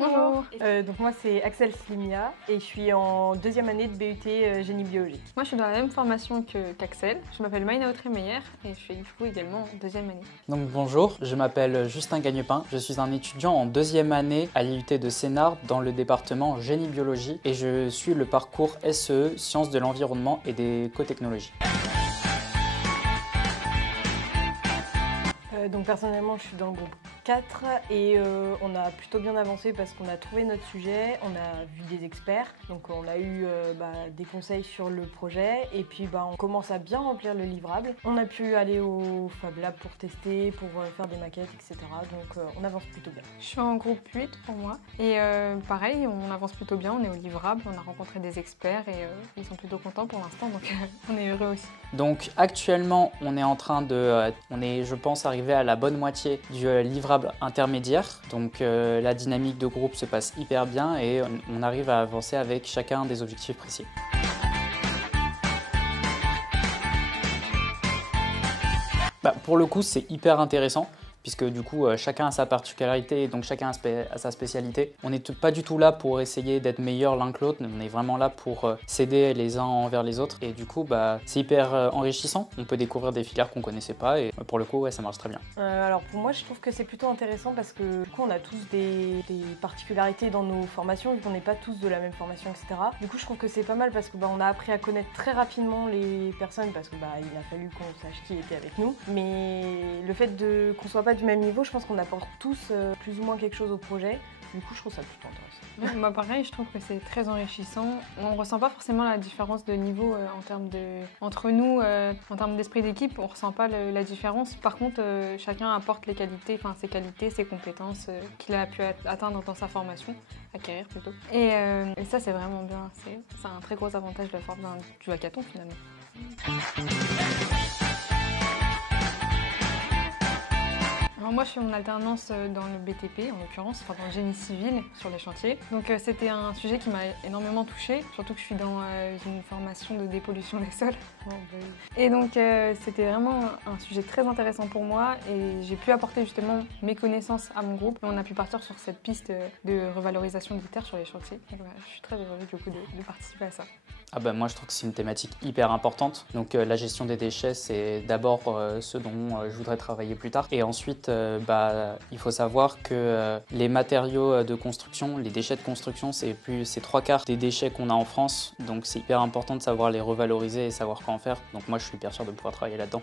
Bonjour. Donc moi c'est Axel Slimia et je suis en deuxième année de BUT Génie biologique. Moi je suis dans la même formation qu'Axel. Je m'appelle Maïna Autremeyer et je suis du coup également en deuxième année. Donc bonjour, je m'appelle Justin Gagnepin. Je suis un étudiant en deuxième année à l'IUT de Sénart dans le département Génie biologie et je suis le parcours SEE, Sciences de l'environnement et des écotechnologies. Donc personnellement je suis dans le groupe 4 et on a plutôt bien avancé parce qu'on a trouvé notre sujet, on a vu des experts, donc on a eu des conseils sur le projet et puis on commence à bien remplir le livrable. On a pu aller au Fab Lab pour tester, pour faire des maquettes, etc. Donc on avance plutôt bien. Je suis en groupe 8 pour moi et pareil, on avance plutôt bien, on est au livrable, on a rencontré des experts et ils sont plutôt contents pour l'instant, donc on est heureux aussi. Donc actuellement on est en train de, je pense arriver à la bonne moitié du livrable intermédiaire. Donc la dynamique de groupe se passe hyper bien et on arrive à avancer avec chacun des objectifs précis. Pour le coup c'est hyper intéressant, puisque du coup chacun a sa particularité et donc chacun a sa spécialité. On n'est pas du tout là pour essayer d'être meilleur l'un que l'autre, on est vraiment là pour s'aider les uns envers les autres et du coup c'est hyper enrichissant. On peut découvrir des filières qu'on connaissait pas et pour le coup ça marche très bien. Alors pour moi je trouve que c'est plutôt intéressant parce que du coup on a tous des particularités dans nos formations vu qu'on n'est pas tous de la même formation, etc. Du coup je trouve que c'est pas mal parce que on a appris à connaître très rapidement les personnes parce que il a fallu qu'on sache qui était avec nous, mais le fait qu'on soit pas du même niveau, je pense qu'on apporte tous plus ou moins quelque chose au projet. Du coup, je trouve ça plutôt intéressant. Moi, pareil, je trouve que c'est très enrichissant. On ne ressent pas forcément la différence de niveau entre nous, en termes d'esprit d'équipe, on ne ressent pas la différence. Par contre, chacun apporte ses qualités, ses compétences qu'il a pu atteindre dans sa formation, acquérir plutôt. Et ça, c'est vraiment bien. C'est un très gros avantage de la forme du hackathon finalement. Alors moi je suis en alternance dans le BTP en l'occurrence, dans le génie civil sur les chantiers. Donc c'était un sujet qui m'a énormément touchée, surtout que je suis dans une formation de dépollution des sols. Et donc c'était vraiment un sujet très intéressant pour moi et j'ai pu apporter justement mes connaissances à mon groupe. Et on a pu partir sur cette piste de revalorisation des terres sur les chantiers. Donc, je suis très heureuse du coup de participer à ça. Moi je trouve que c'est une thématique hyper importante. Donc la gestion des déchets c'est d'abord ce dont je voudrais travailler plus tard. Et ensuite il faut savoir que les matériaux de construction, les déchets de construction c'est 3/4 des déchets qu'on a en France. Donc c'est hyper important de savoir les revaloriser et savoir quoi en faire. Donc moi je suis hyper fier de pouvoir travailler là-dedans.